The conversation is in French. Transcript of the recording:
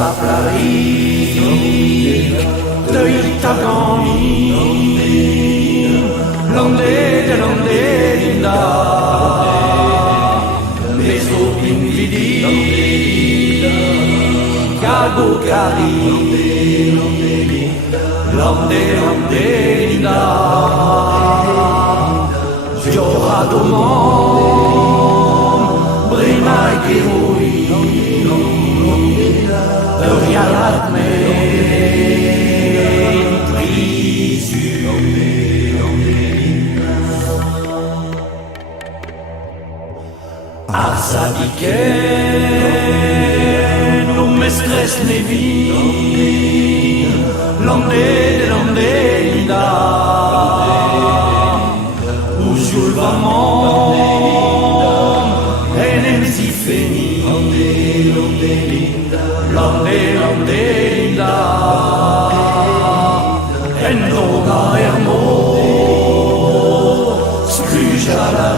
Saplari, de Itagani, Lande de Lande Linda, Meso Pinvidi, Cago Cari, Lande Lande Linda, Gioradomon, Brima e Kirui, Rialat me prisu Arsadiken no mestres nevi Lande linda Usul vamon enem si feni Lande linda Endoga ermo Spluja la